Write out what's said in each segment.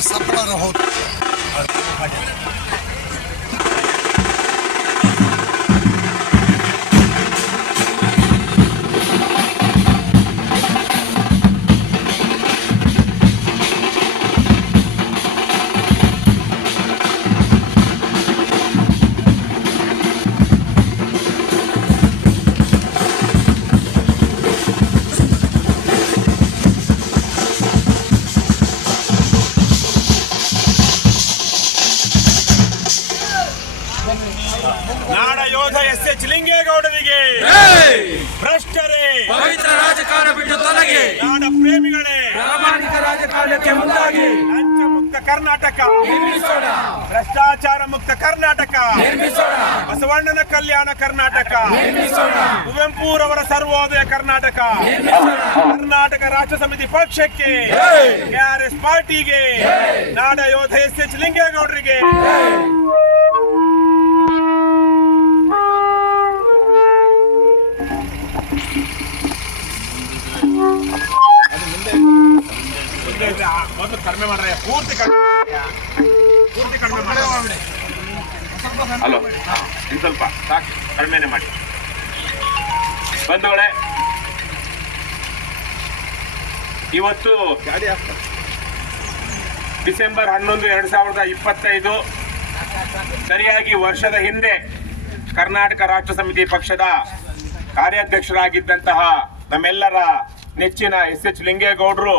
सफल रहो। ನಾಡ ಯೋಧ ಎಸ್ ಲಿಂಗೇಗೌಡರಿಗೆ ಭ್ರಷ್ಟರೇ ಪವಿತ್ರ ರಾಜಕಾರಣ ಬಿಟ್ಟು ತೊಲಗಿ, ನಾಡ ಪ್ರೇಮಿಗಳೇ ಪ್ರಾಮಾಣಿಕ ರಾಜಕಾರಣಕ್ಕೆ ಮುಂದಾಗಿ ಲಂಚ ಮುಕ್ತ ಕರ್ನಾಟಕ ನಿರ್ಮಿಸೋಣ, ಭ್ರಷ್ಟಾಚಾರ ಮುಕ್ತ ಕರ್ನಾಟಕ ನಿರ್ಮಿಸೋಣ, ಬಸವಣ್ಣನ ಕಲ್ಯಾಣ ಕರ್ನಾಟಕ ನಿರ್ಮಿಸೋಣ, ಕುವೆಂಪುರವರ ಸರ್ವೋದಯ ಕರ್ನಾಟಕ, ಕರ್ನಾಟಕ ರಾಷ್ಟ್ರ ಸಮಿತಿ ಪಕ್ಷಕ್ಕೆ, ಕೆಆರ್ಎಸ್ ಪಾರ್ಟಿಗೆ, ನಾಡ ಯೋಧ ಎಸ್ ಲಿಂಗೇಗೌಡರಿಗೆ. ಮೊದಲು ಕಡಿಮೆ ಮಾಡ್ರೆ, ಪೂರ್ತಿ ಕಡಿಮೆ ಮಾಡಿ. ಹಲೋ, ಇನ್ನು ಸ್ವಲ್ಪ ಸಾಕು, ಕಡಿಮೆನೆ ಮಾಡಿ. ಬಂಧುಗಳೇ, ಇವತ್ತು ಡಿಸೆಂಬರ್ 11, 2025 ಸರಿಯಾಗಿ ವರ್ಷದ ಹಿಂದೆ ಕರ್ನಾಟಕ ರಾಷ್ಟ್ರ ಸಮಿತಿ ಪಕ್ಷದ ಕಾರ್ಯಾಧ್ಯಕ್ಷರಾಗಿದ್ದಂತಹ ನಮ್ಮೆಲ್ಲರ ನೆಚ್ಚಿನ ಎಸ್ ಲಿಂಗೇಗೌಡರು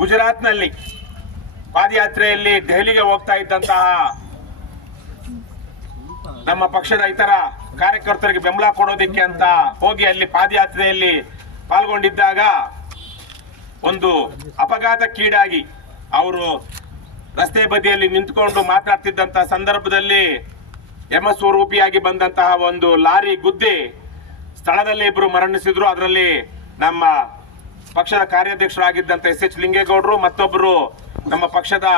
ಗುಜರಾತ್ನಲ್ಲಿ ಪಾದಯಾತ್ರೆಯಲ್ಲಿ ದೆಹಲಿಗೆ ಹೋಗ್ತಾ ಇದ್ದಂತಹ ನಮ್ಮ ಪಕ್ಷದ ಇತರ ಕಾರ್ಯಕರ್ತರಿಗೆ ಬೆಂಬಲ ಕೊಡೋದಿಕ್ಕೆ ಅಂತ ಹೋಗಿ ಅಲ್ಲಿ ಪಾದಯಾತ್ರೆಯಲ್ಲಿ ಪಾಲ್ಗೊಂಡಿದ್ದಾಗ ಒಂದು ಅಪಘಾತಕ್ಕೀಡಾಗಿ ಅವರು ರಸ್ತೆ ಬದಿಯಲ್ಲಿ ನಿಂತ್ಕೊಂಡು ಮಾತನಾಡ್ತಿದ್ದಂತಹ ಸಂದರ್ಭದಲ್ಲಿ ಯಮಸ್ವರೂಪಿಯಾಗಿ ಬಂದಂತಹ ಒಂದು ಲಾರಿ ಗುದ್ದಿ ಸ್ಥಳದಲ್ಲಿ ಇಬ್ಬರು ಮರಣಿಸಿದ್ರು. ಅದರಲ್ಲಿ ನಮ್ಮ ಪಕ್ಷದ ಕಾರ್ಯಾಧ್ಯಕ್ಷರಾಗಿದ್ದಂಥ ಎಸ್ ಲಿಂಗೇಗೌಡರು, ಮತ್ತೊಬ್ಬರು ನಮ್ಮ ಪಕ್ಷದ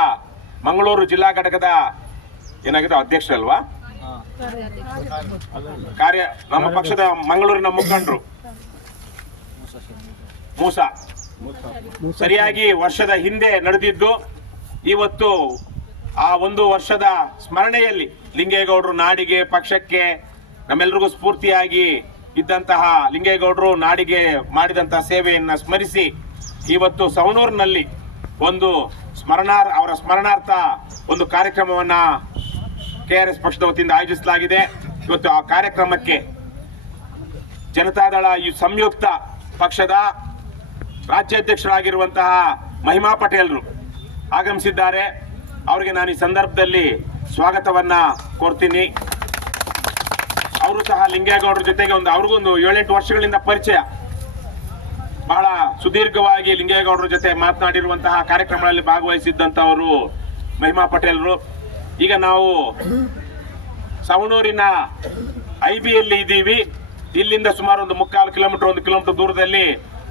ಮಂಗಳೂರು ಜಿಲ್ಲಾ ಘಟಕದ ಏನಾಗಿದೆ ಅಧ್ಯಕ್ಷರಲ್ವಾ, ನಮ್ಮ ಪಕ್ಷದ ಮಂಗಳೂರಿನ ಮುಖಂಡರು ಮೂಸಾ. ಸರಿಯಾಗಿ ವರ್ಷದ ಹಿಂದೆ ನಡೆದಿದ್ದು ಇವತ್ತು ಆ ಒಂದು ವರ್ಷದ ಸ್ಮರಣೆಯಲ್ಲಿ ಲಿಂಗೇಗೌಡರು ನಾಡಿಗೆ, ಪಕ್ಷಕ್ಕೆ, ನಮ್ಮೆಲ್ಲರಿಗೂ ಸ್ಫೂರ್ತಿಯಾಗಿ ಇದ್ದಂತಹ ಲಿಂಗೇಗೌಡರು ನಾಡಿಗೆ ಮಾಡಿದಂತಹ ಸೇವೆಯನ್ನು ಸ್ಮರಿಸಿ ಇವತ್ತು ಸವಣೂರಿನಲ್ಲಿ ಒಂದು ಅವರ ಸ್ಮರಣಾರ್ಥ ಒಂದು ಕಾರ್ಯಕ್ರಮವನ್ನ ಕೆಆರ್ಎಸ್ ಪಕ್ಷದ ವತಿಯಿಂದ ಆಯೋಜಿಸಲಾಗಿದೆ. ಇವತ್ತು ಆ ಕಾರ್ಯಕ್ರಮಕ್ಕೆ ಜನತಾದಳ ಸಂಯುಕ್ತ ಪಕ್ಷದ ರಾಜ್ಯಾಧ್ಯಕ್ಷರಾಗಿರುವಂತಹ ಮಹಿಮಾ ಪಟೇಲ್ರು ಆಗಮಿಸಿದ್ದಾರೆ. ಅವರಿಗೆ ನಾನು ಈ ಸಂದರ್ಭದಲ್ಲಿ ಸ್ವಾಗತವನ್ನ ಕೋರ್ತೀನಿ. ಅವರು ಸಹ ಲಿಂಗೇಗೌಡರ ಜೊತೆಗೆ ಅವ್ರಿಗೂ ಒಂದು 7-8 ವರ್ಷಗಳಿಂದ ಪರಿಚಯ. ಬಹಳ ಸುದೀರ್ಘವಾಗಿ ಲಿಂಗೇಗೌಡರ ಜೊತೆ ಮಾತನಾಡಿರುವಂತಹ ಕಾರ್ಯಕ್ರಮಗಳಲ್ಲಿ ಭಾಗವಹಿಸಿದ್ದಂಥವರು ಮಹಿಮಾ ಪಟೇಲ್ರು. ಈಗ ನಾವು ಸವಣೂರಿನ IBಯಲ್ಲಿ ಇದ್ದೀವಿ. ಇಲ್ಲಿಂದ ಸುಮಾರು ಒಂದು 1 ಕಿಲೋಮೀಟರ್ ದೂರದಲ್ಲಿ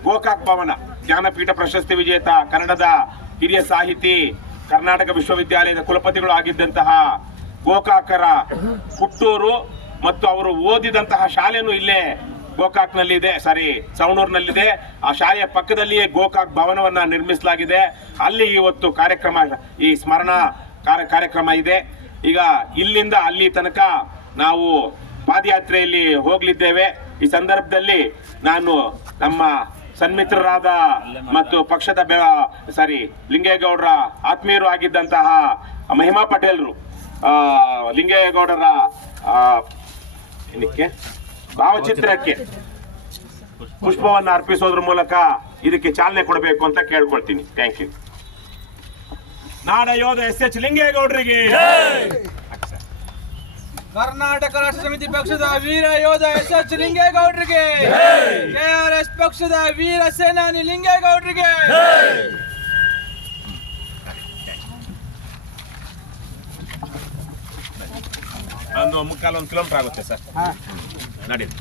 ಗೋಕಾಕ್ ಭವನ, ಜ್ಞಾನಪೀಠ ಪ್ರಶಸ್ತಿ ವಿಜೇತ ಕನ್ನಡದ ಹಿರಿಯ ಸಾಹಿತಿ, ಕರ್ನಾಟಕ ವಿಶ್ವವಿದ್ಯಾಲಯದ ಕುಲಪತಿಗಳು ಆಗಿದ್ದಂತಹ ಗೋಕಾಕರ ಹುಟ್ಟೂರು ಮತ್ತು ಅವರು ಓದಿದಂತಹ ಶಾಲೆನೂ ಇಲ್ಲೇ ಗೋಕಾಕ್ನಲ್ಲಿದೆ, ಸವಣೂರಿನಲ್ಲಿದೆ. ಆ ಶಾಲೆಯ ಪಕ್ಕದಲ್ಲಿಯೇ ಗೋಕಾಕ್ ಭವನವನ್ನ ನಿರ್ಮಿಸಲಾಗಿದೆ. ಅಲ್ಲಿ ಇವತ್ತು ಈ ಸ್ಮರಣಾ ಕಾರ್ಯಕ್ರಮ ಇದೆ. ಈಗ ಇಲ್ಲಿಂದ ಅಲ್ಲಿ ತನಕ ನಾವು ಪಾದಯಾತ್ರೆಯಲ್ಲಿ ಹೋಗಲಿದ್ದೇವೆ. ಈ ಸಂದರ್ಭದಲ್ಲಿ ನಾನು ನಮ್ಮ ಸನ್ಮಿತ್ರರಾದ ಮತ್ತು ಪಕ್ಷದ ಲಿಂಗೇಗೌಡರ ಆತ್ಮೀಯರು ಆಗಿದ್ದಂತಹ ಮಹಿಮಾ ಪಟೇಲ್ರು ಲಿಂಗೇಗೌಡರ ಭಾವಚಿತ್ರಕ್ಕೆ ಪುಷ್ಪವನ್ನು ಅರ್ಪಿಸೋದ್ರ ಮೂಲಕ ಇದಕ್ಕೆ ಚಾಲನೆ ಕೊಡಬೇಕು ಅಂತ ಕೇಳ್ಕೊಳ್ತೀನಿ. Thank you. ನಾಡ ಯೋಧ ಎಸ್ ಲಿಂಗೇಗೌಡರಿಗೆ, ಕರ್ನಾಟಕ ರಾಷ್ಟ್ರ ಸಮಿತಿ ಪಕ್ಷದ ವೀರ ಯೋಧ ಎಸ್ ಲಿಂಗೇಗೌಡರಿಗೆ, ಕೆಆರ್ಎಸ್ ಪಕ್ಷದ ವೀರ ಸೇನಾನಿ ಲಿಂಗೇಗೌಡರಿಗೆ. ಒಂದು 1 ಕಿಲೋಮೀಟರ್ ಆಗುತ್ತೆ ಸರ್. ನಡೀರಿ.